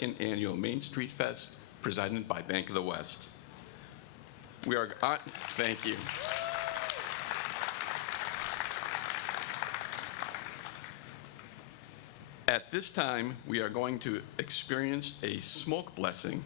22nd Annual Main Street Fest, presented by Bank of the West. Thank you. At this time, we are going to experience a smoke blessing.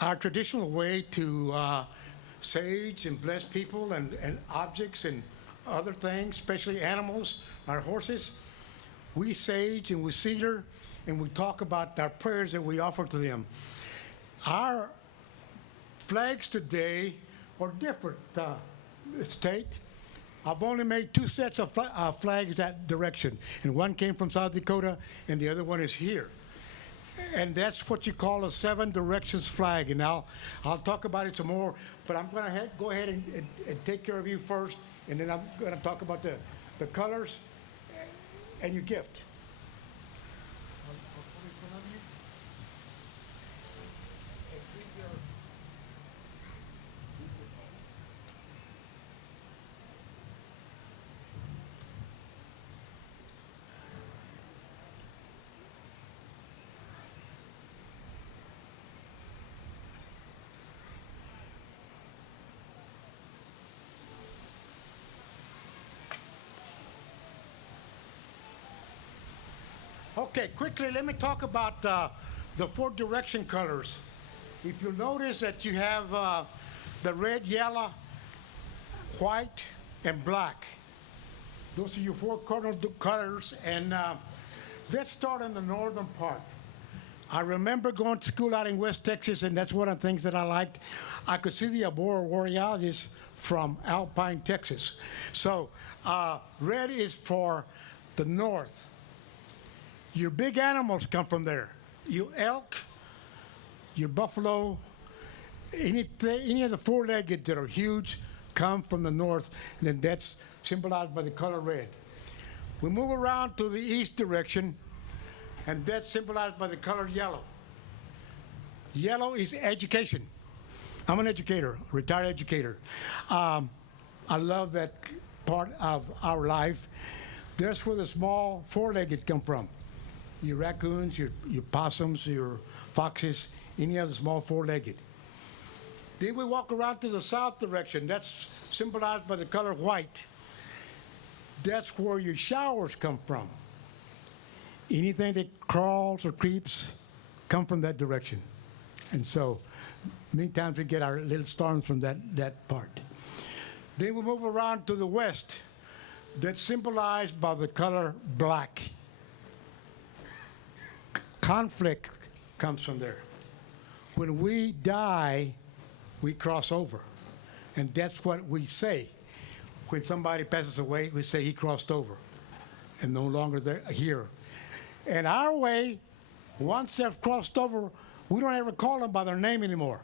Our traditional way to sage and bless people and objects and other things, especially animals, our horses, we sage and we cedar and we talk about our prayers that we offer to them. Our flags today are different, Tate. I've only made 2 sets of flags that direction, and one came from South Dakota and the other one is here. And that's what you call a 7 directions flag. And I'll talk about it some more, but I'm going to go ahead and take care of you first, and then I'm going to talk about the colors and your gift. Okay, quickly, let me talk about the 4 direction colors. If you'll notice that you have the red, yellow, white, and black. Those are your 4 cardinal colors, and let's start in the northern part. I remember going to school out in West Texas, and that's one of the things that I liked. I could see the aurora borealis from Alpine, Texas. So red is for the north. Your big animals come from there. Your elk, your buffalo, any of the 4-legged that are huge come from the north, and then that's symbolized by the color red. We move around to the east direction, and that's symbolized by the color yellow. Yellow is education. I'm an educator, a retired educator. I love that part of our life. That's where the small 4-legged come from. Your raccoons, your possums, your foxes, any other small 4-legged. Then we walk around to the south direction. That's symbolized by the color white. That's where your showers come from. Anything that crawls or creeps come from that direction. And so many times we get our little storms from that part. Then we move around to the west. That's symbolized by the color black. Conflict comes from there. When we die, we cross over. And that's what we say. When somebody passes away, we say he crossed over and no longer there, here. And our way, once they've crossed over, we don't ever call them by their name anymore.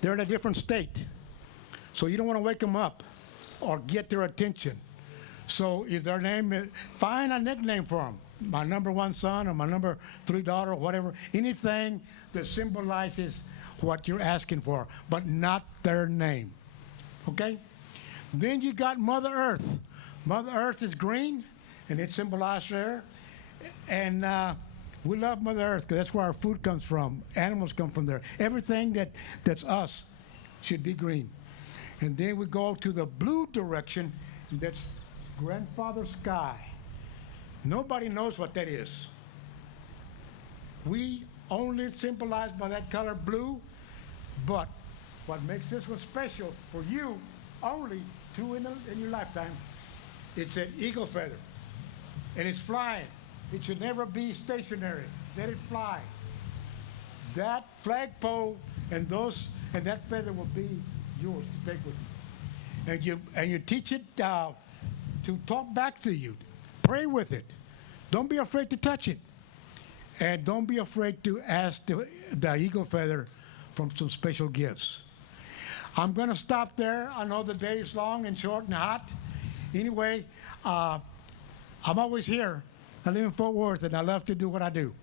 They're in a different state. So you don't want to wake them up or get their attention. So if their name is, find a nickname for them. My number 1 son or my number 3 daughter or whatever, anything that symbolizes what you're asking for, but not their name. Okay? Then you got Mother Earth. Mother Earth is green, and it's symbolized there. And we love Mother Earth because that's where our food comes from. Animals come from there. Everything that's us should be green. And then we go to the blue direction, and that's Grandfather Sky. Nobody knows what that is. We only symbolize by that color blue, but what makes this one special for you, only 2 in your lifetime, it's an eagle feather, and it's flying. It should never be stationary. let it fly. That flagpole and that feather will be yours to take with you. And you teach it to talk back to you. Pray with it. Don't be afraid to touch it. And don't be afraid to ask the eagle feather from some special gifts. I'm going to stop there. I know the day is long and short and hot. Anyway, I'm always here. I live in Fort Worth, and I love to do what I do.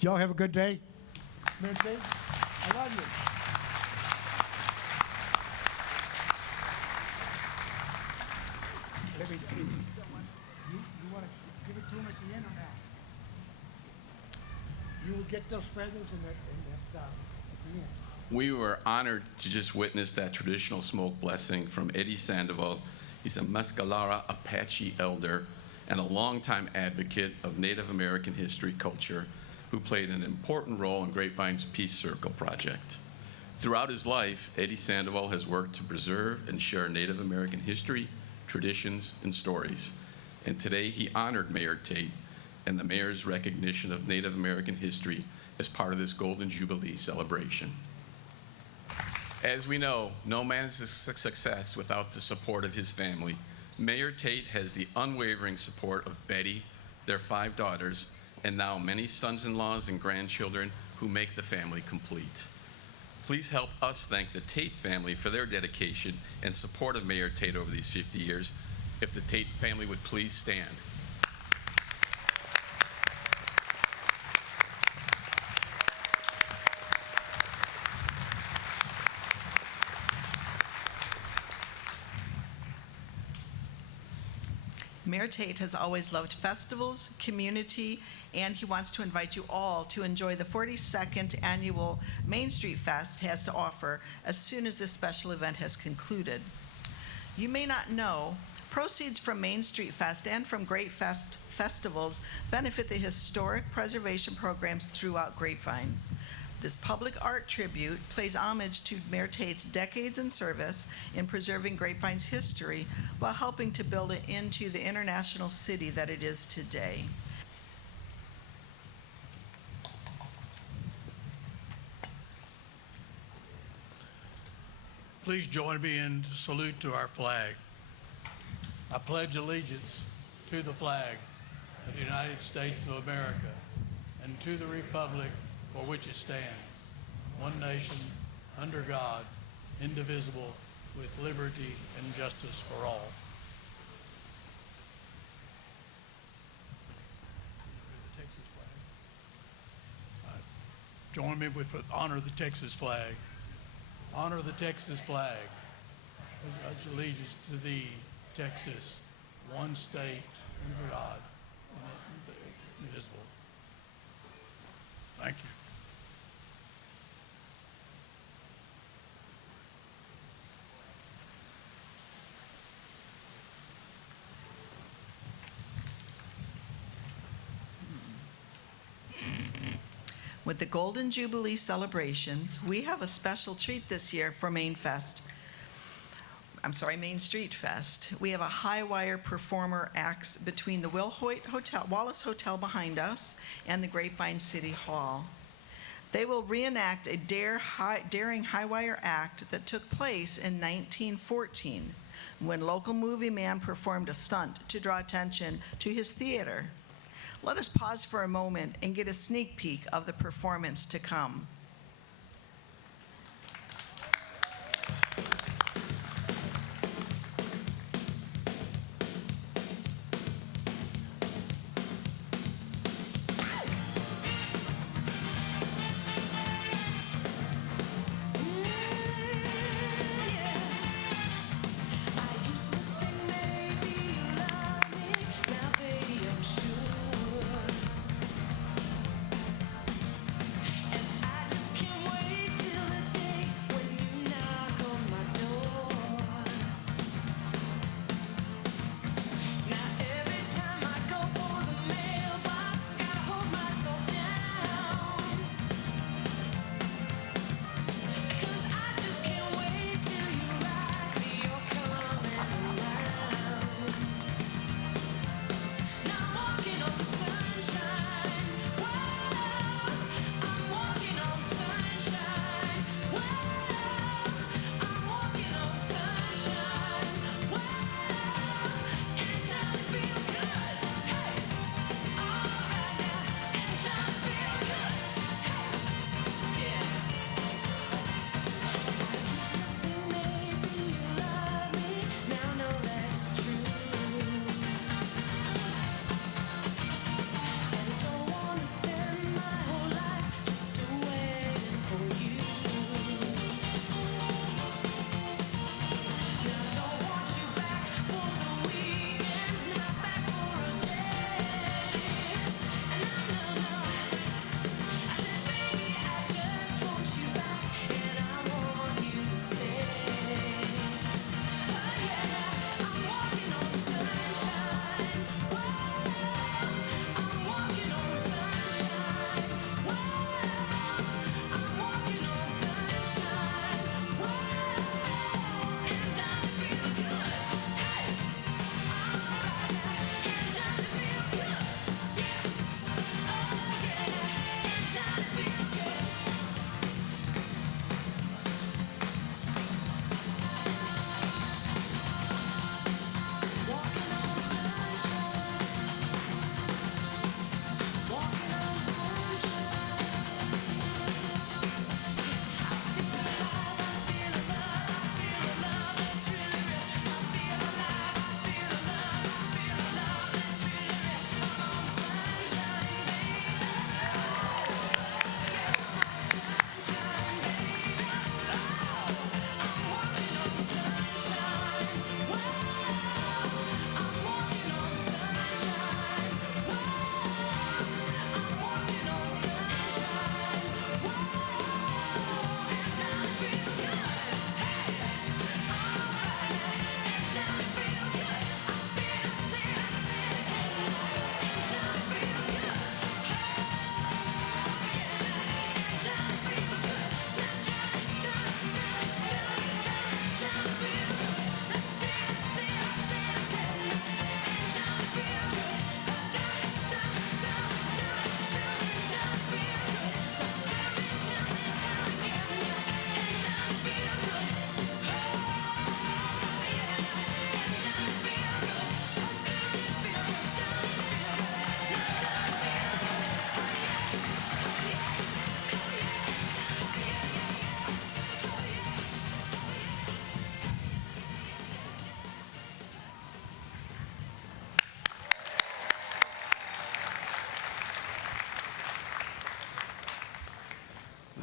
Y'all have a good day. Mayor Tate, I love you. Let me see. You want to give it to him at the end or now? You will get those feathers in that at the end. We were honored to just witness that traditional smoke blessing from Eddie Sandoval. He's a Mescalero Apache elder and a longtime advocate of Native American history culture who played an important role in Grapevine's Peace Circle project. Throughout his life, Eddie Sandoval has worked to preserve and share Native American history, traditions, and stories. And today he honored Mayor Tate and the mayor's recognition of Native American history as part of this Golden Jubilee celebration. As we know, no man is a success without the support of his family. Mayor Tate has the unwavering support of Betty, their 5 daughters, and now many sons-in-laws and grandchildren who make the family complete. Please help us thank the Tate family for their dedication and support of Mayor Tate over these 50 years. If the Tate family would please stand. Mayor Tate has always loved festivals, community, and he wants to invite you all to enjoy the 42nd annual Main Street Fest has to offer as soon as this special event has concluded. You may not know, proceeds from Main Street Fest and from Great Fest festivals benefit the historic preservation programs throughout Grapevine. This public art tribute pays homage to Mayor Tate's decades in service in preserving Grapevine's history while helping to build it into the international city that it is today. Please join me in salute to our flag. I pledge allegiance to the flag of the United States of America and to the republic for which it stands, one nation, under God, indivisible, with liberty and justice for all. The Texas flag. Join me with honor the Texas flag. Honor the Texas flag. Pledge allegiance to thee, Texas, one state, under God, indivisible. Thank you. With the Golden Jubilee celebrations, we have a special treat this year for Main Street Fest. We have a high-wire performer acts between the Wallace Hotel behind us and the Grapevine City Hall. They will reenact a daring high-wire act that took place in 1914 when local movie man performed a stunt to draw attention to his theater. Let us pause for a moment and get a sneak peek of the performance to come. I just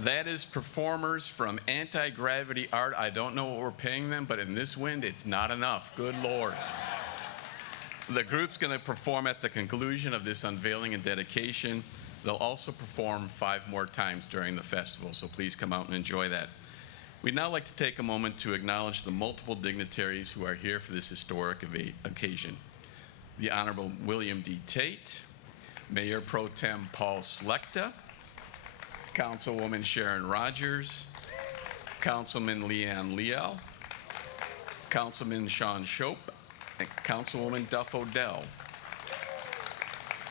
That is performers from Anti-Gravity Art. I don't know what we're paying them, but in this wind, it's not enough. Good Lord. The group's going to perform at the conclusion of this unveiling and dedication. They'll also perform 5 more times during the festival, so please come out and enjoy that. We'd now like to take a moment to acknowledge the multiple dignitaries who are here for this historic occasion. The Honorable William D. Tate, Mayor Pro Tem Paul Slechta, Councilwoman Sharon Rogers, Councilman Leanne Leal, Councilman Sean Shope, and Councilwoman Duff Odell,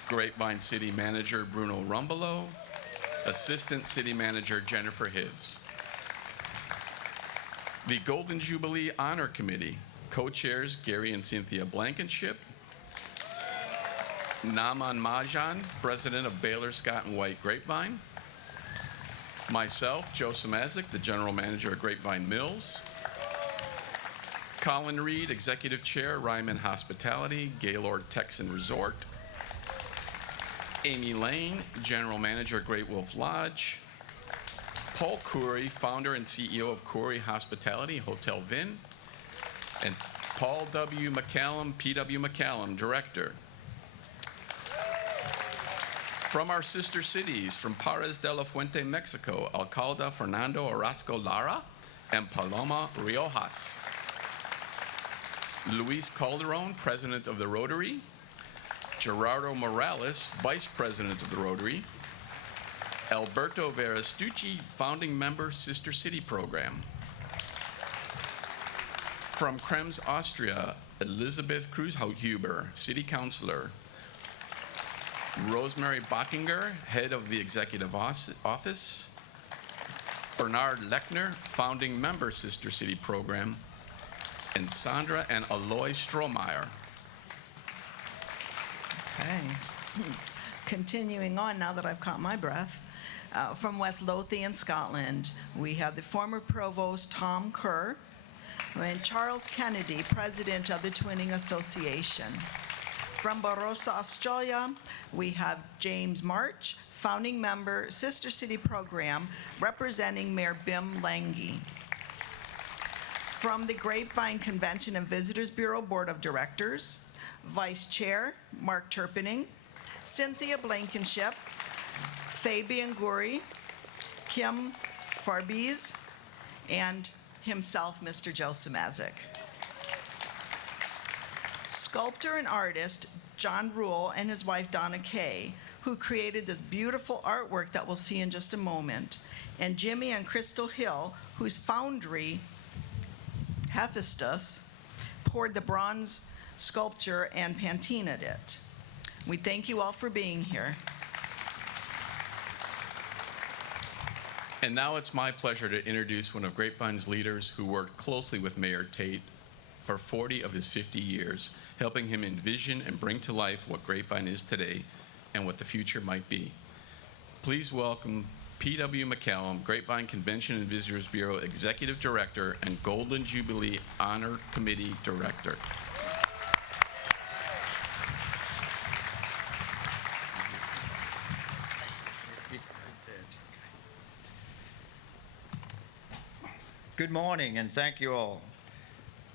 Grapevine City Manager Bruno Rumbelow, Assistant City Manager Jennifer Hibbs. The Golden Jubilee Honor Committee, co-chairs Gary and Cynthia Blankenship, Naman Majan, President of Baylor Scott & White Grapevine, myself, Joe Samazik, the General Manager of Grapevine Mills, Colin Reed, Executive Chair, Ryman Hospitality, Gaylord Texan Resort, Amy Lane, General Manager, Great Wolf Lodge, Paul Coury, Founder and CEO of Coury Hospitality, Hotel Vin, and Paul W. McCallum, P.W. McCallum, Director. From our sister cities, from Parras de la Fuente, Mexico, Alcalde Fernando Orozco Lara and Paloma Riojas. Luis Calderon, President of the Rotary. Gerardo Morales, Vice President of the Rotary. Alberto Verastucci, Founding Member, Sister City Program. From Krems, Austria, Elizabeth Kruzhuber, City Councilor. Rosemary Bockinger, Head of the Executive Office. Bernard Lechner, Founding Member, Sister City Program. And Sandra and Aloy Strohmeyer. Okay. Continuing on, now that I've caught my breath, from West Lothian, Scotland, we have the former Provost Tom Kerr and Charles Kennedy, President of the Twinning Association. From Barossa, Australia, we have James March, Founding Member, Sister City Program, representing Mayor Bim Lange. From the Grapevine Convention and Visitors Bureau Board of Directors, Vice Chair Mark Turpening, Cynthia Blankenship, Fabian Guri, Kim Farbiz, and himself, Mr. Joe Samazik. Sculptor and artist John Rule and his wife Donna Kay, who created this beautiful artwork that we'll see in just a moment, and Jimmy and Crystal Hill, whose foundry, Hephaestus, poured the bronze sculpture and patinaed it. We thank you all for being here. And now it's my pleasure to introduce one of Grapevine's leaders who worked closely with Mayor Tate for 40 of his 50 years, helping him envision and bring to life what Grapevine is today and what the future might be. Please welcome P.W. McCallum, Grapevine Convention and Visitors Bureau Executive Director and Golden Jubilee Honor Committee Director. Good morning, and thank you all.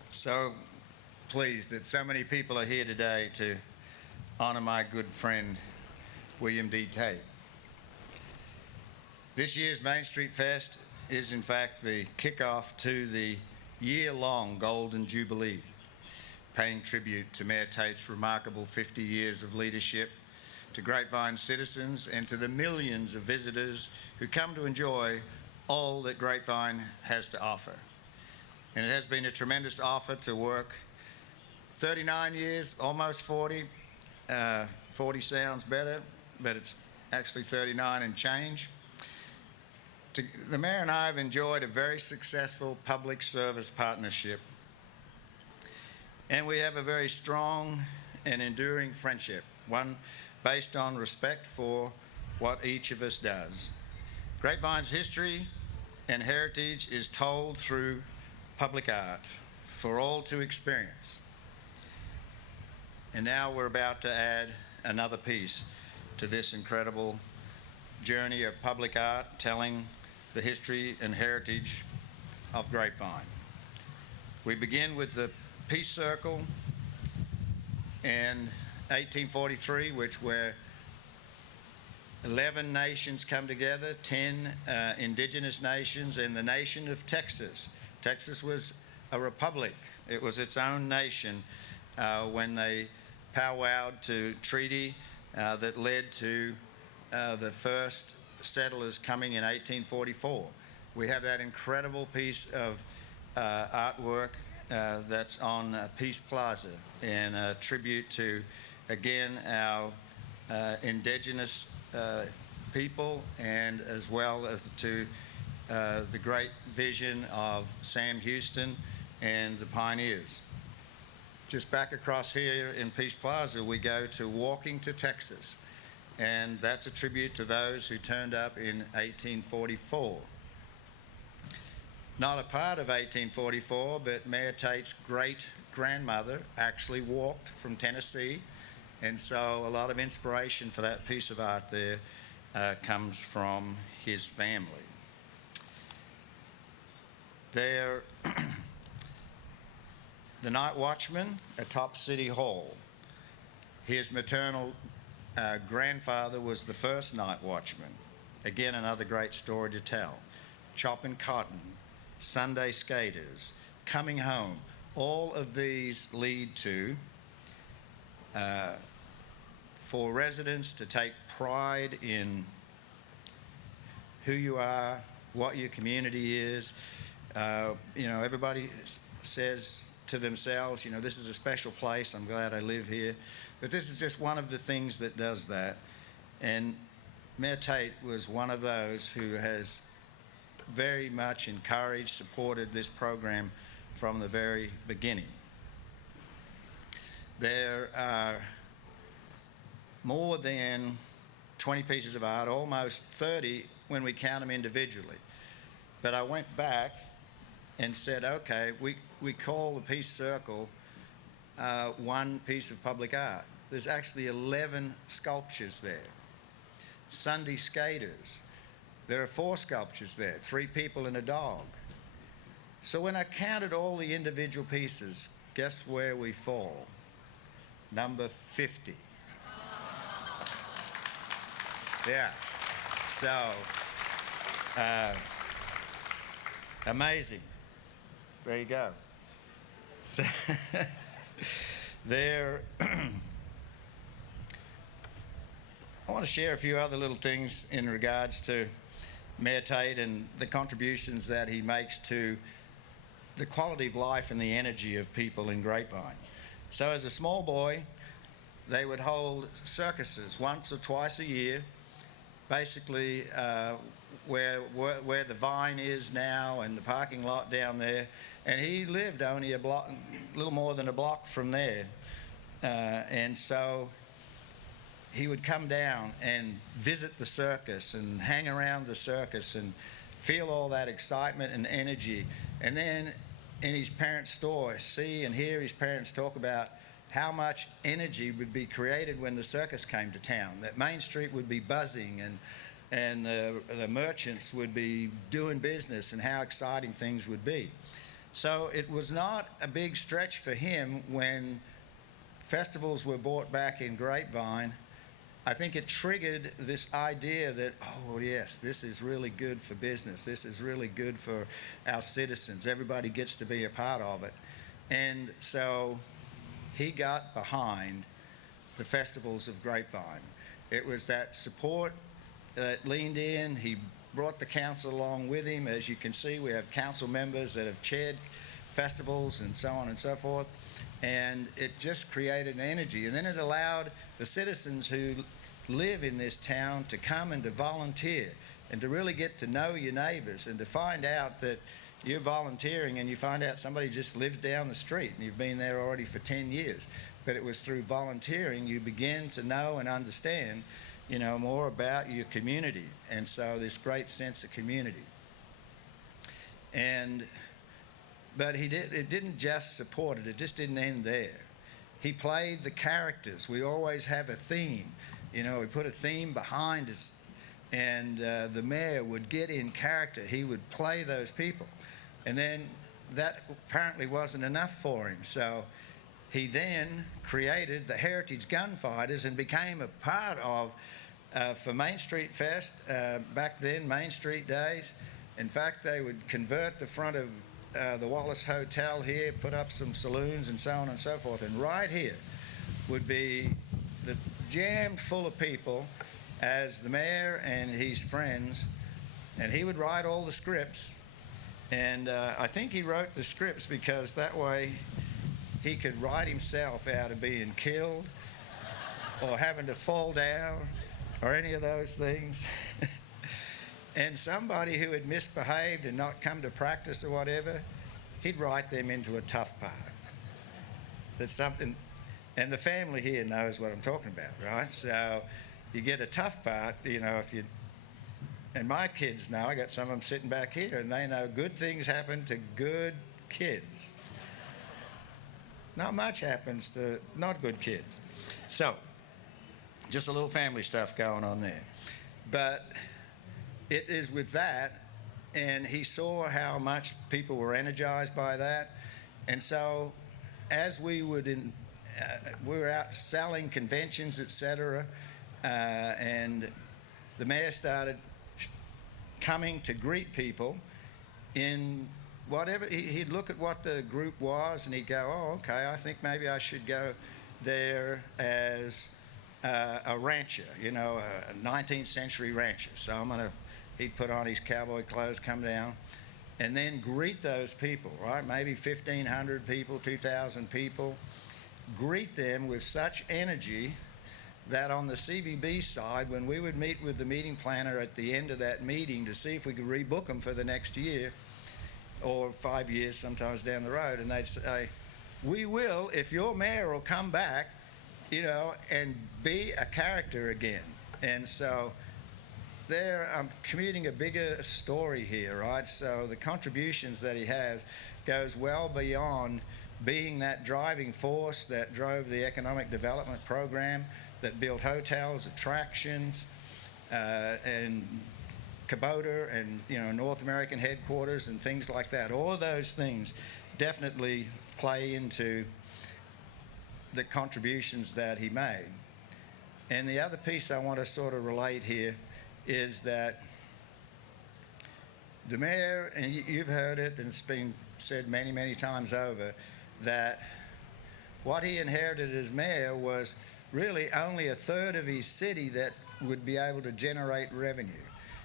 So pleased that so many people are here today to honor my good friend, William D. Tate. This year's Main Street Fest is, in fact, the kickoff to the year-long Golden Jubilee, paying tribute to Mayor Tate's remarkable 50 years of leadership, to Grapevine citizens, and to the millions of visitors who come to enjoy all that Grapevine has to offer. And it has been a tremendous offer to work 39 years, almost 40. 40 sounds better, but it's actually 39 and change. The mayor and I have enjoyed a very successful public service partnership, and we have a very strong and enduring friendship, one based on respect for what each of us does. Grapevine's history and heritage is told through public art for all to experience. And now we're about to add another piece to this incredible journey of public art, telling the history and heritage of Grapevine. We begin with the Peace Circle in 1843, where 11 nations come together, 10 indigenous nations, and the nation of Texas. Texas was a republic. It was its own nation when they powwowed to treaty that led to the first settlers coming in 1844. We have that incredible piece of artwork that's on Peace Plaza in a tribute to, again, our indigenous people, and as well as to the great vision of Sam Houston and the pioneers. Just back across here in Peace Plaza, we go to Walking to Texas, and that's a tribute to those who turned up in 1844. Not a part of 1844, but Mayor Tate's great-grandmother actually walked from Tennessee, and so a lot of inspiration for that piece of art there comes from his family. There, the night watchman atop City Hall. His maternal grandfather was the first night watchman. Again, another great story to tell. Chopping cotton, Sunday skaters, coming home. All of these lead to, for residents to take pride in who you are, what your community is. Everybody says to themselves, this is a special place, I'm glad I live here. But this is just one of the things that does that. And Mayor Tate was one of those who has very much encouraged, supported this program from the very beginning. There are more than 20 pieces of art, almost 30 when we count them individually. But I went back and said, okay, we call the Peace Circle one piece of public art. There's actually 11 sculptures there. Sunday skaters, there are 4 sculptures there, 3 people and a dog. So when I counted all the individual pieces, guess where we fall? Number 50. Yeah. So, amazing. There you go. So there, I want to share a few other little things in regards to Mayor Tate and the contributions that he makes to the quality of life and the energy of people in Grapevine. So as a small boy, they would hold circuses once or twice a year, basically where the Vine is now and the parking lot down there. And he lived only a little more than a block from there. And so he would come down and visit the circus and hang around the circus and feel all that excitement and energy. And then in his parents' store, see and hear his parents talk about how much energy would be created when the circus came to town, that Main Street would be buzzing and the merchants would be doing business and how exciting things would be. So it was not a big stretch for him when festivals were brought back in Grapevine. I think it triggered this idea that, oh yes, this is really good for business. This is really good for our citizens. Everybody gets to be a part of it. And so he got behind the festivals of Grapevine. It was that support that leaned in. He brought the council along with him. As you can see, we have council members that have chaired festivals and so on and so forth. And it just created an energy. And then it allowed the citizens who live in this town to come and to volunteer and to really get to know your neighbors and to find out that you're volunteering and you find out somebody just lives down the street and you've been there already for 10 years. But it was through volunteering you begin to know and understand, more about your community. And so this great sense of community. But it didn't just support it. It just didn't end there. He played the characters. We always have a theme. We put a theme behind us And the mayor would get in character. He would play those people. And then that apparently wasn't enough for him. So he then created the Heritage Gunfighters and became a part of, for Main Street Fest, back then, Main Street days. In fact, they would convert the front of the Wallace Hotel here, put up some saloons and so on and so forth. And right here would be jammed full of people as the mayor and his friends, and he would write all the scripts. And I think he wrote the scripts because that way he could write himself out of being killed or having to fall down or any of those things. And somebody who had misbehaved and not come to practice or whatever, he'd write them into a tough part. That's something, and the family here knows what I'm talking about, right? So you get a tough part, you know, if you, and my kids know, I got some of them sitting back here, and they know good things happen to good kids. Not much happens to not good kids. So, just a little family stuff going on there. But it is with that, and he saw how much people were energized by that. And so, as we would, we were out selling conventions, etc., and the mayor started coming to greet people in whatever, he'd look at what the group was and he'd go, oh, okay, I think maybe I should go there as a rancher, you know, a 19th century rancher. So he'd put on his cowboy clothes, come down, and then greet those people, right? Maybe 1,500 people, 2,000 people. Greet them with such energy that on the CVB side, when we would meet with the meeting planner at the end of that meeting to see if we could rebook them for the next year or 5 years sometimes down the road, and they'd say, we will if your mayor will come back, you know, and be a character again. And so there, I'm commuting a bigger story here, right? So the contributions that he has goes well beyond being that driving force that drove the economic development program, that built hotels, attractions, and Kubota and, you know, North American headquarters and things like that. All of those things definitely play into the contributions that he made. And the other piece I want to sort of relate here is that the mayor, and you've heard it, and it's been said many, many times over, that what he inherited as mayor was really only a third of his city that would be able to generate revenue.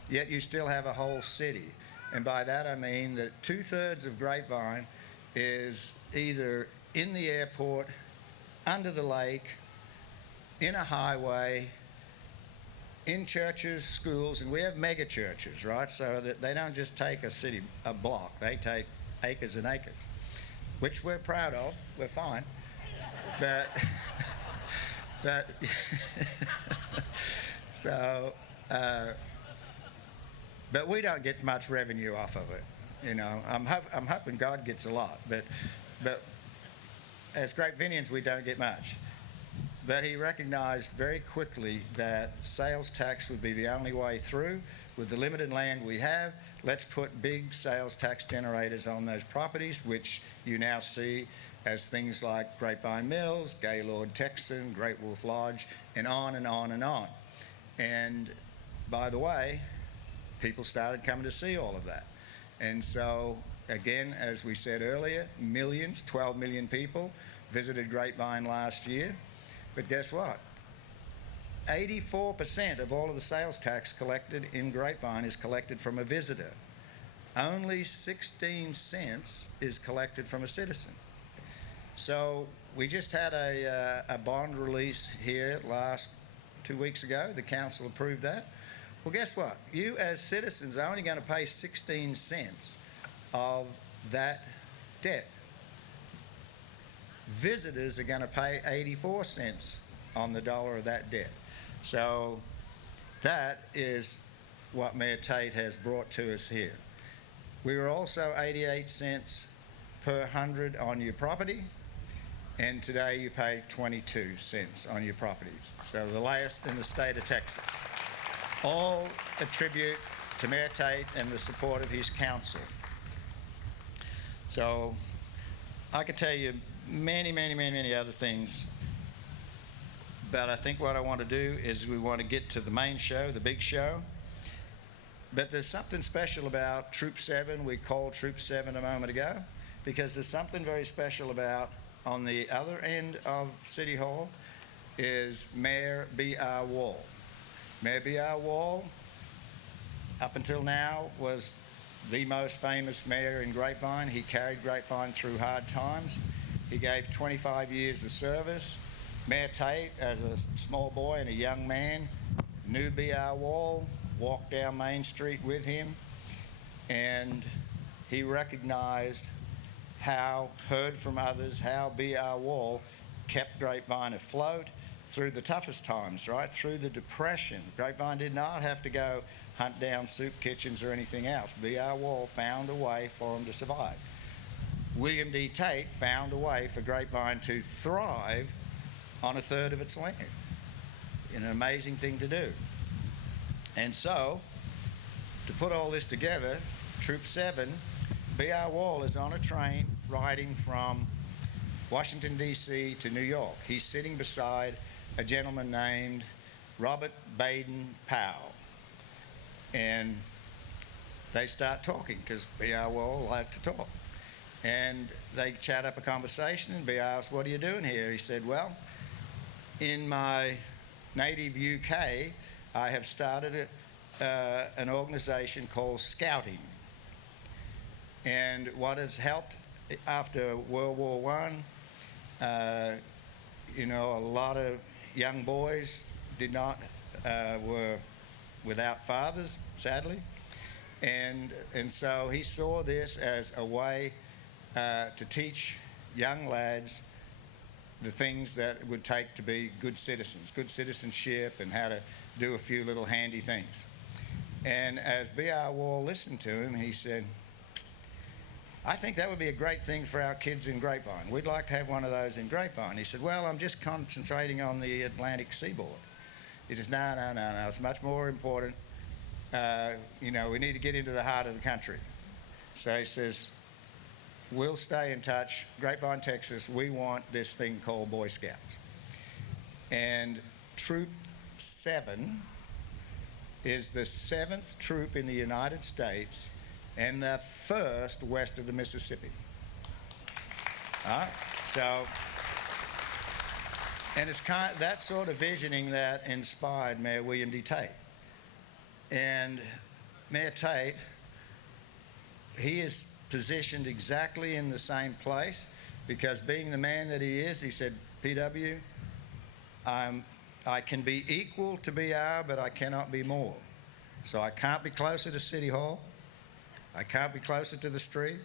Yet you still have a whole city. And by that I mean that 2/3 of Grapevine is either in the airport, under the lake, in a highway, in churches, schools, and we have mega churches, right? So that they don't just take a block, they take acres and acres, which we're proud of, we're fine. But so, but we don't get much revenue off of it, you know. I'm hoping God gets a lot, but as Grapevinians we don't get much. But he recognized very quickly that sales tax would be the only way through. With the limited land we have, let's put big sales tax generators on those properties, which you now see as things like Grapevine Mills, Gaylord Texan, Great Wolf Lodge, and on and on and on. And by the way, people started coming to see all of that. And so, again, as we said earlier, millions, 12 million people visited Grapevine last year. But guess what? 84% of all of the sales tax collected in Grapevine is collected from a visitor. Only 16 cents is collected from a citizen. So we just had a bond release here 2 weeks ago. The council approved that. Well, guess what? You as citizens are only going to pay 16 cents of that debt. Visitors are going to pay 84 cents on the dollar of that debt. So that is what Mayor Tate has brought to us here. We were also 88 cents per 100 on your property, and today you pay 22 cents on your properties. So the lowest in the state of Texas. all a tribute to Mayor Tate and the support of his council. So I could tell you many other things, but I think what I want to do is we want to get to the main show, the big show. But there's something special about Troop 7. We called Troop 7 a moment ago because there's something very special about, on the other end of City Hall is Mayor B.R. Wall. Mayor B.R. Wall, up until now, was the most famous mayor in Grapevine. He carried Grapevine through hard times. He gave 25 years of service. Mayor Tate, as a small boy and a young man, knew B.R. Wall, walked down Main Street with him, and he recognized heard from others how B.R. Wall kept Grapevine afloat through the toughest times, right? Through the Depression. Grapevine did not have to go hunt down soup kitchens or anything else. B.R. Wall found a way for them to survive. William D. Tate found a way for Grapevine to thrive on a third of its land. An amazing thing to do. And so, to put all this together, Troop 7, B.R. Wall is on a train riding from Washington, D.C. to New York. He's sitting beside a gentleman named Robert Baden Powell. And they start talking because B.R. Wall liked to talk. And they chat up a conversation, and B.R. asked, "What are you doing here?" He said, "Well, in my native UK, I have started an organization called Scouting. And what has helped after World War I, a lot of young boys were without fathers, sadly. And so he saw this as a way to teach young lads the things that it would take to be good citizens, good citizenship, and how to do a few little handy things." And as B.R. Wall listened to him, he said, "I think that would be a great thing for our kids in Grapevine. We'd like to have one of those in Grapevine." He said, "Well, I'm just concentrating on the Atlantic seaboard." He says, no, it's much more important. We need to get into the heart of the country. So he says, "We'll stay in touch. Grapevine, Texas, we want this thing called Boy Scouts." And Troop 7 is the 7th troop in the United States and the first west of the Mississippi. All right? So, and it's that sort of visioning that inspired Mayor William D. Tate. And Mayor Tate, he is positioned exactly in the same place because, being the man that he is, he said, "PW, I can be equal to BR, but I cannot be more. So I can't be closer to City Hall. I can't be closer to the street.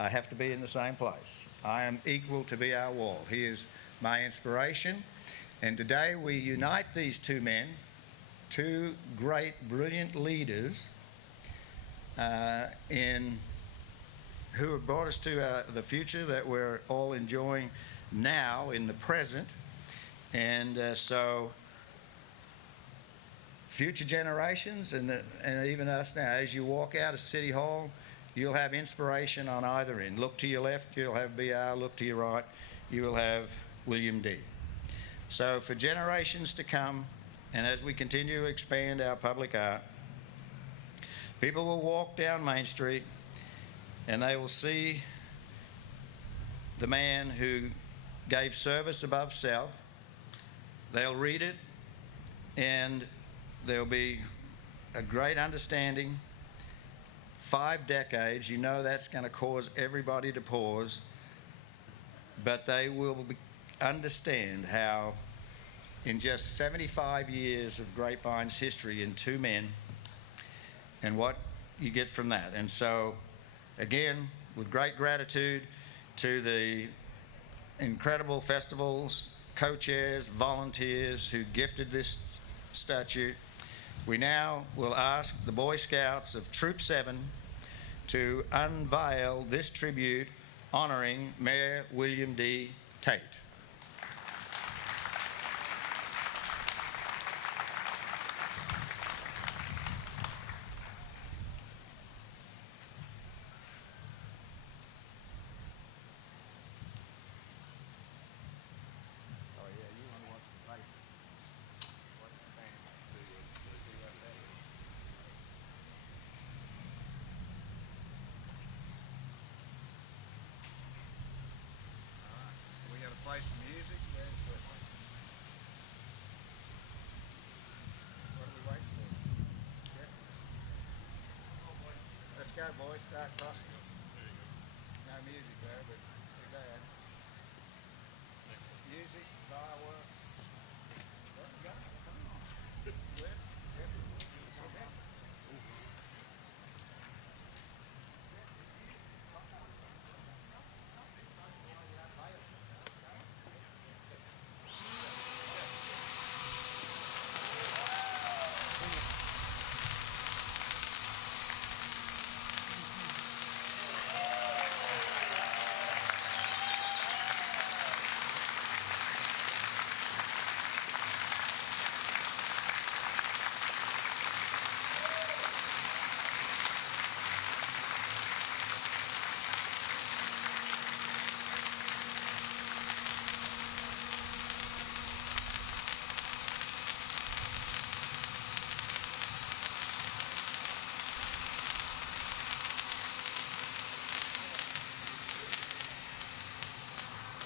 I have to be in the same place. I am equal to B.R. Wall. He is my inspiration." And today we unite these two men, two great, brilliant leaders who have brought us to the future that we're all enjoying now in the present. And so future generations and even us now, as you walk out of City Hall, you'll have inspiration on either end. Look to your left, you'll have BR. Look to your right, you will have William D. So for generations to come, and as we continue to expand our public art, people will walk down Main Street and they will see the man who gave service above self. They'll read it, and there'll be a great understanding. 5 decades, that's going to cause everybody to pause, but they will understand how in just 75 years of Grapevine's history in 2 men and what you get from that. And so, again, with great gratitude to the incredible festivals, co-chairs, volunteers who gifted this statue, we now will ask the Boy Scouts of Troop 7 to unveil this tribute honoring Mayor William D. Tate. Let's go, boys. Start crossing. No music there, but too bad. Music, fireworks. There we go. Come on. West.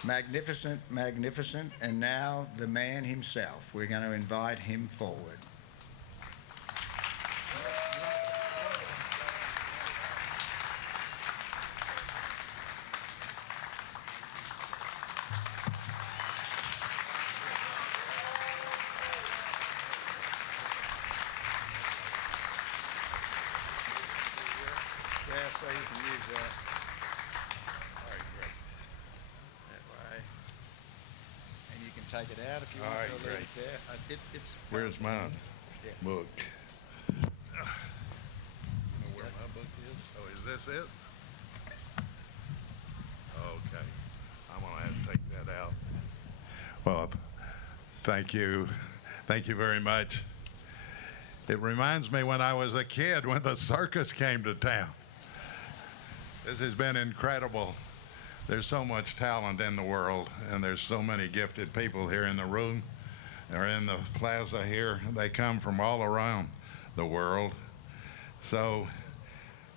Magnificent, magnificent, and now the man himself. We're going to invite him forward. Yeah, so you can use that. All right, great. That way. And you can take it out if you All want right, to leave great. it there. It's Where's mine? Yeah. Book. You know where my book is? Oh, is this it? Okay. I'm gonna have to take that out. Well, thank you. Thank you very much. It reminds me when I was a kid when the circus came to town. This has been incredible. There's so much talent in the world, and there's so many gifted people here in the room or in the plaza here. They come from all around the world. So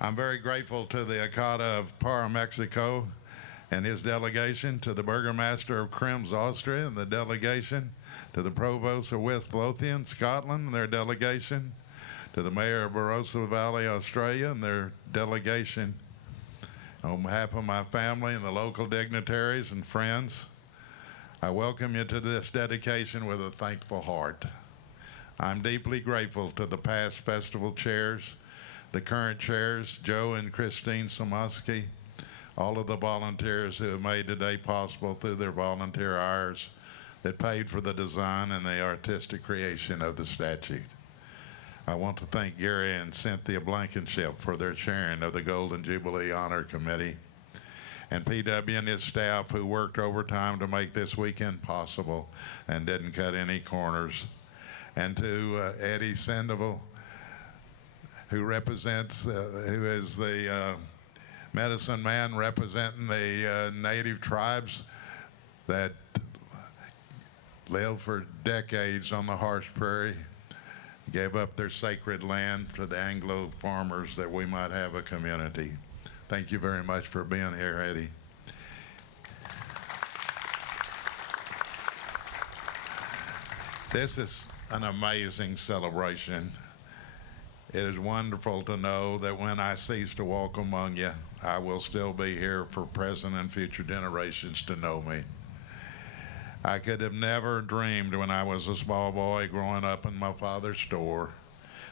I'm very grateful to the Akata of Para, Mexico, and his delegation, to the Burgomaster of Krems, Austria, and the delegation, to the Provost of West Lothian, Scotland, and their delegation, to the Mayor of Barossa Valley, Australia, and their delegation. On behalf of my family and the local dignitaries and friends, I welcome you to this dedication with a thankful heart. I'm deeply grateful to the past festival chairs, the current chairs, Joe and Christine Samoski, all of the volunteers who have made today possible through their volunteer hours that paid for the design and the artistic creation of the statue. I want to thank Gary and Cynthia Blankenship for their chairing of the Golden Jubilee Honor Committee, and PW and his staff who worked overtime to make this weekend possible and didn't cut any corners, and to Eddie Sandoval, who is the medicine man representing the native tribes that lived for decades on the harsh prairie, gave up their sacred land to the Anglo farmers that we might have a community. Thank you very much for being here, Eddie. This is an amazing celebration. It is wonderful to know that when I cease to walk among you, I will still be here for present and future generations to know me. I could have never dreamed when I was a small boy growing up in my father's store,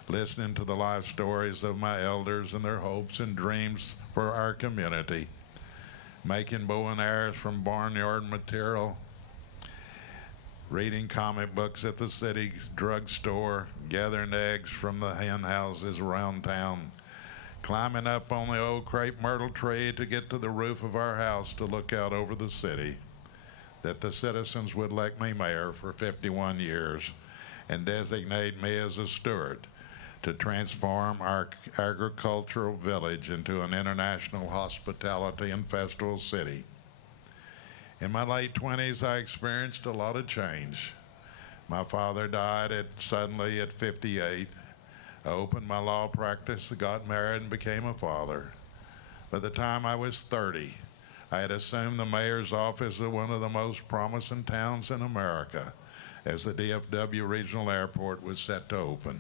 listening to the life stories of my elders and their hopes and dreams for our community, making bow and arrows from barnyard material, reading comic books at the city drugstore, gathering eggs from the hen houses around town, climbing up on the old crepe myrtle tree to get to the roof of our house to look out over the city, that the citizens would elect me mayor for 51 years and designate me as a steward to transform our agricultural village into an international hospitality and festival city. In my late 20s, I experienced a lot of change. My father died suddenly at 58. I opened my law practice, got married, and became a father. By the time I was 30, I had assumed the mayor's office of one of the most promising towns in America as the DFW Regional Airport was set to open.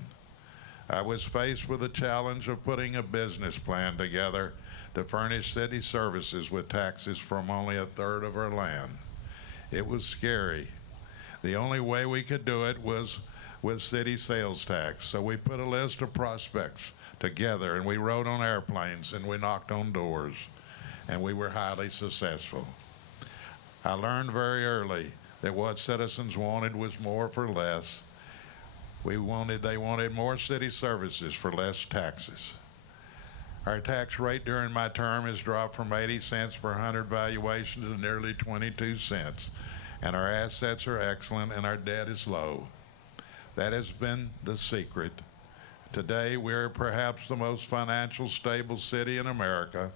I was faced with the challenge of putting a business plan together to furnish city services with taxes from only a third of our land. It was scary. The only way we could do it was with city sales tax. So we put a list of prospects together, and we rode on airplanes, and we knocked on doors, and we were highly successful. I learned very early that what citizens wanted was more for less. They wanted more city services for less taxes. Our tax rate during my term has dropped from 80 cents per 100 valuation to nearly 22 cents, and our assets are excellent and our debt is low. That has been the secret. Today, we are perhaps the most financial stable city in America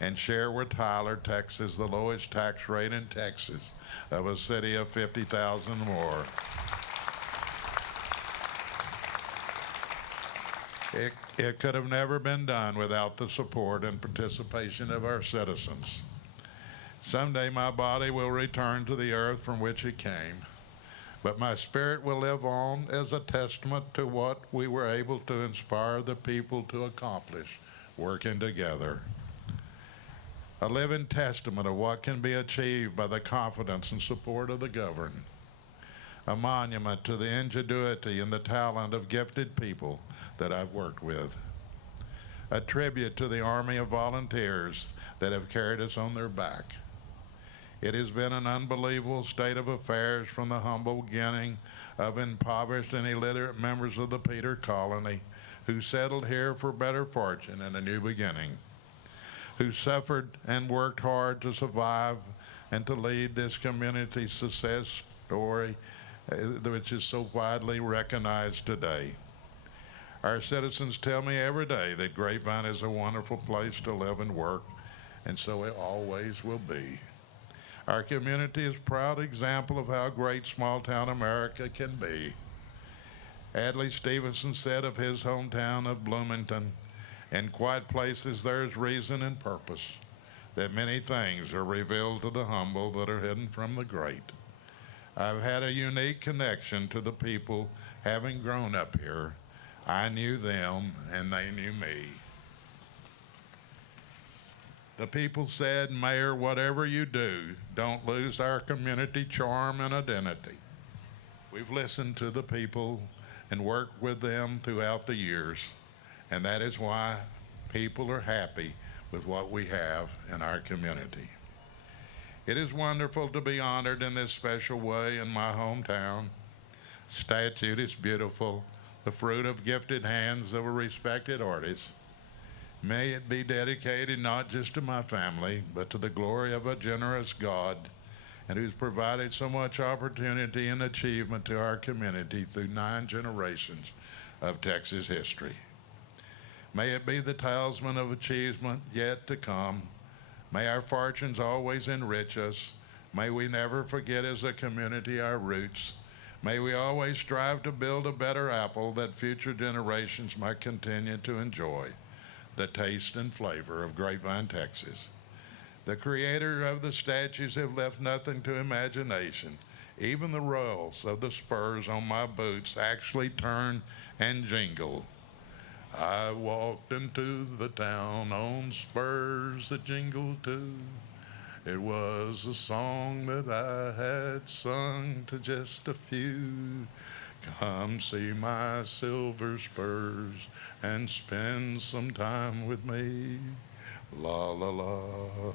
and share with Tyler, Texas, the lowest tax rate in Texas of a city of 50,000 or more. It could have never been done without the support and participation of our citizens. Someday my body will return to the earth from which it came, but my spirit will live on as a testament to what we were able to inspire the people to accomplish working together. A living testament of what can be achieved by the confidence and support of the governed. A monument to the ingenuity and the talent of gifted people that I've worked with. A tribute to the army of volunteers that have carried us on their back. It has been an unbelievable state of affairs from the humble beginning of impoverished and illiterate members of the Peter Colony who settled here for better fortune and a new beginning, who suffered and worked hard to survive and to lead this community's success story, which is so widely recognized today. Our citizens tell me every day that Grapevine is a wonderful place to live and work, and so it always will be. Our community is a proud example of how great small-town America can be. Adlai Stevenson said of his hometown of Bloomington, "In quiet places there is reason and purpose, that many things are revealed to the humble that are hidden from the great." I've had a unique connection to the people having grown up here. I knew them and they knew me. The people said, "Mayor, whatever you do, don't lose our community charm and identity." We've listened to the people and worked with them throughout the years, and that is why people are happy with what we have in our community. It is wonderful to be honored in this special way in my hometown. Statue is beautiful, the fruit of gifted hands of a respected artist. May it be dedicated not just to my family, but to the glory of a generous God, and who's provided so much opportunity and achievement to our community through 9 generations of Texas history. May it be the talisman of achievement yet to come. May our fortunes always enrich us. May we never forget as a community our roots. May we always strive to build a better apple that future generations might continue to enjoy the taste and flavor of Grapevine, Texas. The creator of the statues have left nothing to imagination. Even the rolls of the spurs on my boots actually turn and jingle. I walked into the town on spurs that jingle too. It was a song that I had sung to just a few. Come see my silver spurs and spend some time with me. La, la, la.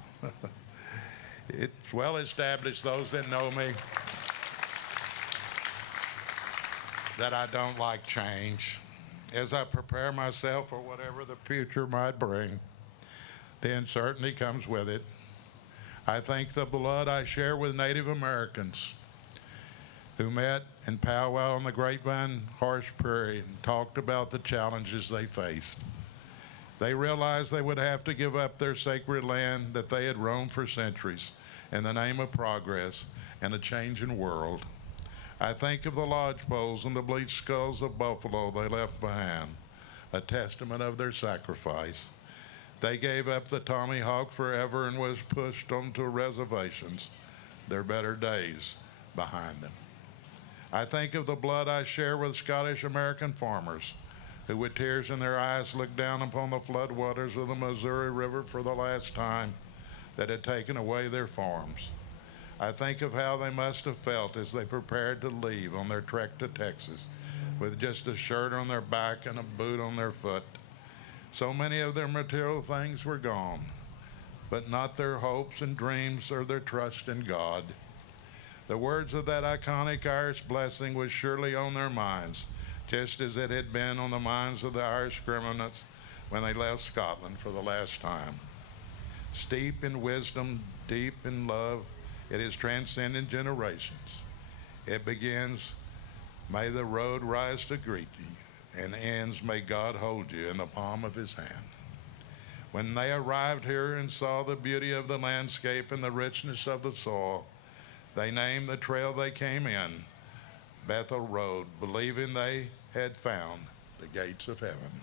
It's well established, those that know me, that I don't like change. As I prepare myself for whatever the future might bring, the uncertainty comes with it. I think the blood I share with Native Americans who met and powwowed on the Grapevine harsh prairie and talked about the challenges they faced. They realized they would have to give up their sacred land that they had roamed for centuries in the name of progress and a changing world. I think of the lodge poles and the bleached skulls of buffalo they left behind, a testament of their sacrifice. They gave up the tomahawk forever and was pushed onto reservations, their better days behind them. I think of the blood I share with Scottish American farmers who with tears in their eyes looked down upon the floodwaters of the Missouri River for the last time that had taken away their farms. I think of how they must have felt as they prepared to leave on their trek to Texas with just a shirt on their back and a boot on their foot. So many of their material things were gone, but not their hopes and dreams or their trust in God. The words of that iconic Irish blessing was surely on their minds, just as it had been on the minds of the Irish criminals when they left Scotland for the last time. Steep in wisdom, deep in love, it is transcendent generations. It begins, may the road rise to greet you, and ends, may God hold you in the palm of his hand. When they arrived here and saw the beauty of the landscape and the richness of the soil, they named the trail they came in Bethel Road, believing they had found the gates of heaven.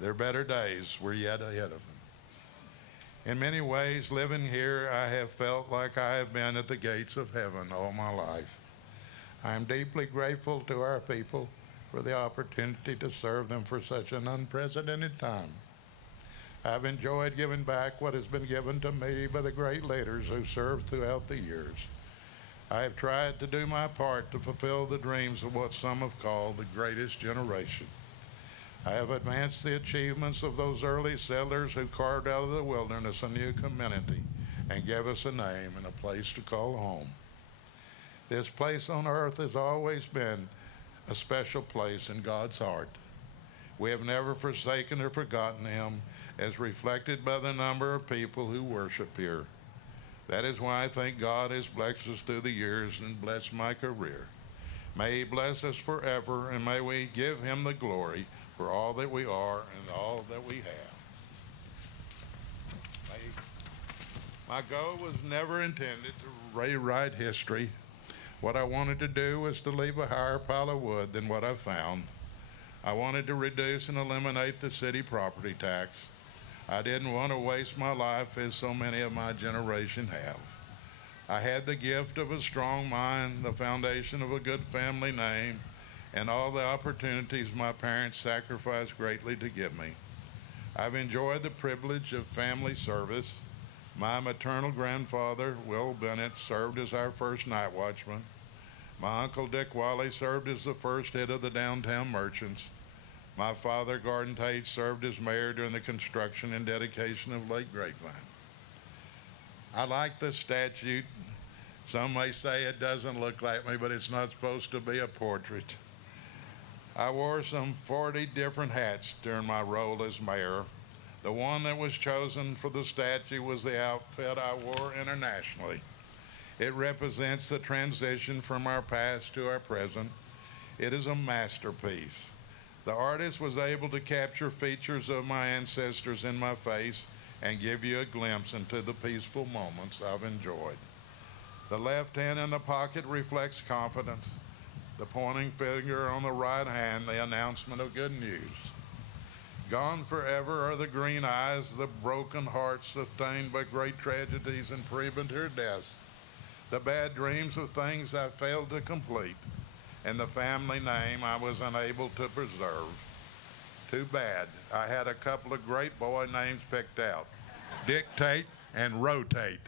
Their better days were yet ahead of them. In many ways, living here, I have felt like I have been at the gates of heaven all my life. I am deeply grateful to our people for the opportunity to serve them for such an unprecedented time. I've enjoyed giving back what has been given to me by the great leaders who served throughout the years. I have tried to do my part to fulfill the dreams of what some have called the greatest generation. I have advanced the achievements of those early settlers who carved out of the wilderness a new community and gave us a name and a place to call home. This place on earth has always been a special place in God's heart. We have never forsaken or forgotten him, as reflected by the number of people who worship here. That is why I think God has blessed us through the years and blessed my career. May he bless us forever, and may we give him the glory for all that we are and all that we have. My goal was never intended to rewrite history. What I wanted to do was to leave a higher pile of wood than what I found. I wanted to reduce and eliminate the city property tax. I didn't want to waste my life as so many of my generation have. I had the gift of a strong mind, the foundation of a good family name, and all the opportunities my parents sacrificed greatly to give me. I've enjoyed the privilege of family service. My maternal grandfather, Will Bennett, served as our first night watchman. My uncle Dick Wally served as the first head of the downtown merchants. My father, Gordon Tate, served as mayor during the construction and dedication of Lake Grapevine. I like the statue. Some may say it doesn't look like me, but it's not supposed to be a portrait. I wore some 40 different hats during my role as mayor. The one that was chosen for the statue was the outfit I wore internationally. It represents the transition from our past to our present. It is a masterpiece. The artist was able to capture features of my ancestors in my face and give you a glimpse into the peaceful moments I've enjoyed. The left hand in the pocket reflects confidence. The pointing finger on the right hand, the announcement of good news. Gone forever are the green eyes, the broken hearts sustained by great tragedies and premature deaths, the bad dreams of things I failed to complete, and the family name I was unable to preserve. Too bad. I had a couple of great boy names picked out, Dictate and Rotate,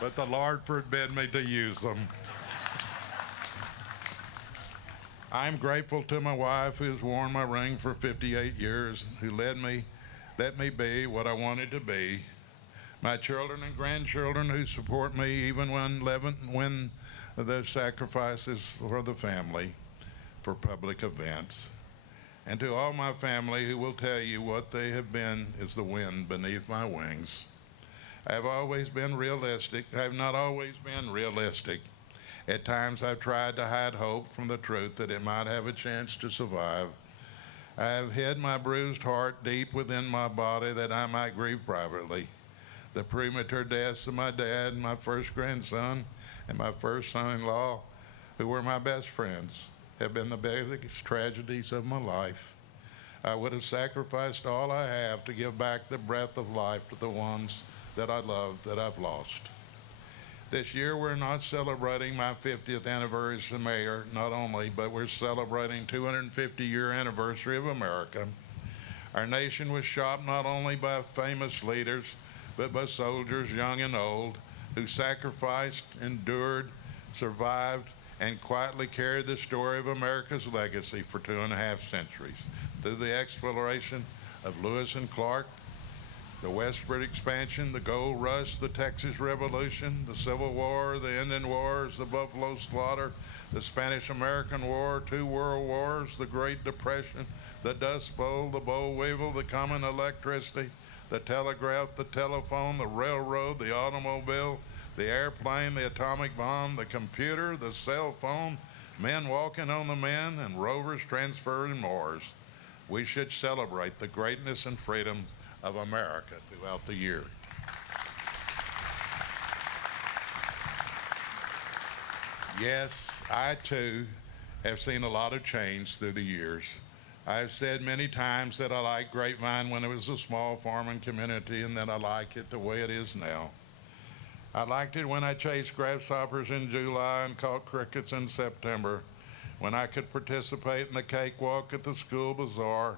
but the Lord forbid me to use them. I'm grateful to my wife, who's worn my ring for 58 years, who let me be what I wanted to be. My children and grandchildren who support me even when the sacrifices for the family, for public events. And to all my family who will tell you what they have been is the wind beneath my wings. I have always been realistic. I have not always been realistic. At times I've tried to hide hope from the truth that it might have a chance to survive. I have hid my bruised heart deep within my body that I might grieve privately. The premature deaths of my dad, my first grandson, and my first son-in-law, who were my best friends, have been the biggest tragedies of my life. I would have sacrificed all I have to give back the breath of life to the ones that I love that I've lost. This year we're not celebrating my 50th anniversary as mayor, not only, but we're celebrating 250-year anniversary of America. Our nation was shaped not only by famous leaders, but by soldiers young and old who sacrificed, endured, survived, and quietly carried the story of America's legacy for 2.5 centuries through the exploration of Lewis and Clark, the westward expansion, the gold rush, the Texas Revolution, the Civil War, the Indian Wars, the Buffalo Slaughter, the Spanish-American War, 2 world wars, the Great Depression, the Dust Bowl, the boll weevil, the common electricity, the telegraph, the telephone, the railroad, the automobile, the airplane, the atomic bomb, the computer, the cell phone, men walking on the men, and rovers transferring Mars. We should celebrate the greatness and freedom of America throughout the year. Yes, I too have seen a lot of change through the years. I've said many times that I liked Grapevine when it was a small farming community and that I like it the way it is now. I liked it when I chased grasshoppers in July and caught crickets in September, when I could participate in the cakewalk at the school bazaar,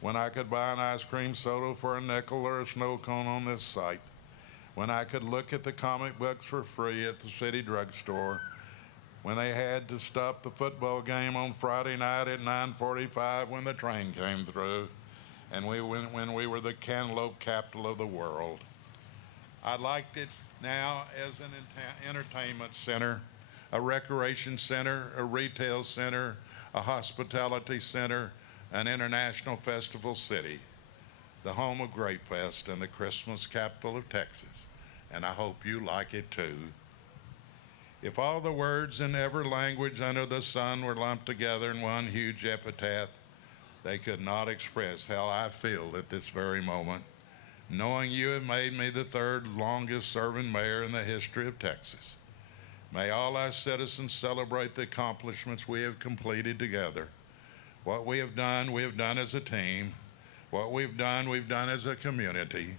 when I could buy an ice cream soda for a nickel or a snow cone on this site, when I could look at the comic books for free at the city drugstore, when they had to stop the football game on Friday night at 9:45 when the train came through, and when we were the cantaloupe capital of the world. I liked it now as an entertainment center, a recreation center, a retail center, a hospitality center, an international festival city, the home of Grape Fest and the Christmas capital of Texas, and I hope you like it too. If all the words in every language under the sun were lumped together in one huge epitaph, they could not express how I feel at this very moment, knowing you have made me the 3rd longest serving mayor in the history of Texas. May all our citizens celebrate the accomplishments we have completed together. What we have done as a team. What we've done as a community.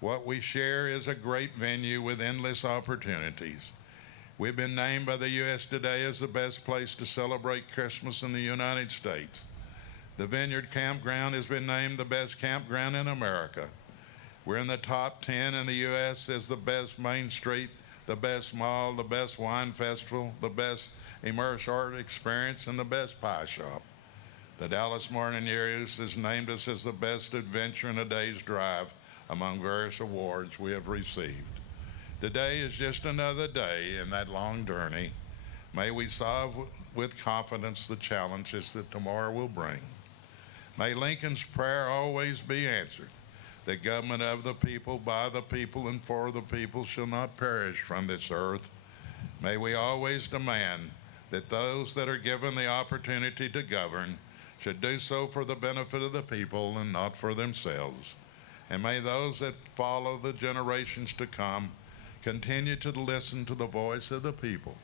What we share is a great venue with endless opportunities. We've been named by the U.S. Today as the best place to celebrate Christmas in the United States. The Vineyard Campground has been named the best campground in America. We're in the top 10 in the U.S. as the best Main Street, the best mall, the best wine festival, the best immersive art experience, and the best pie shop. The Dallas Morning News has named us as the best adventure in a day's drive among various awards we have received. Today is just another day in that long journey. May we solve with confidence the challenges that tomorrow will bring. May Lincoln's prayer always be answered. The government of the people, by the people, and for the people shall not perish from this earth. May we always demand that those that are given the opportunity to govern should do so for the benefit of the people and not for themselves. And may those that follow the generations to come continue to listen to the voice of the people.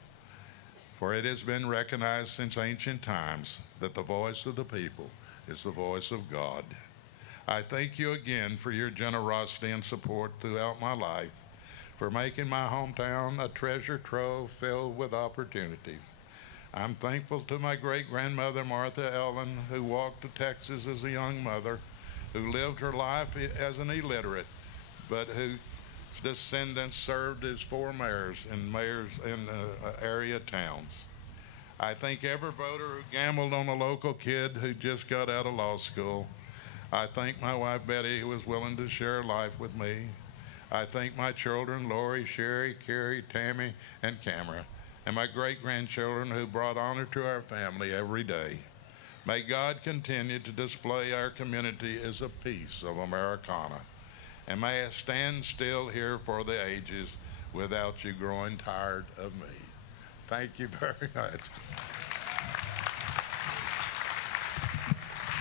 For it has been recognized since ancient times that the voice of the people is the voice of God. I thank you again for your generosity and support throughout my life, for making my hometown a treasure trove filled with opportunities. I'm thankful to my great-grandmother, Martha Ellen, who walked to Texas as a young mother, who lived her life as an illiterate, but whose descendants served as 4 mayors in area towns. I thank every voter who gambled on a local kid who just got out of law school. I thank my wife, Betty, who was willing to share life with me. I thank my children, Lori, Sherry, Carrie, Tammy, and Camera, and my great-grandchildren who brought honor to our family every day. May God continue to display our community as a piece of Americana, and may I stand still here for the ages without you growing tired of me. Thank you very much.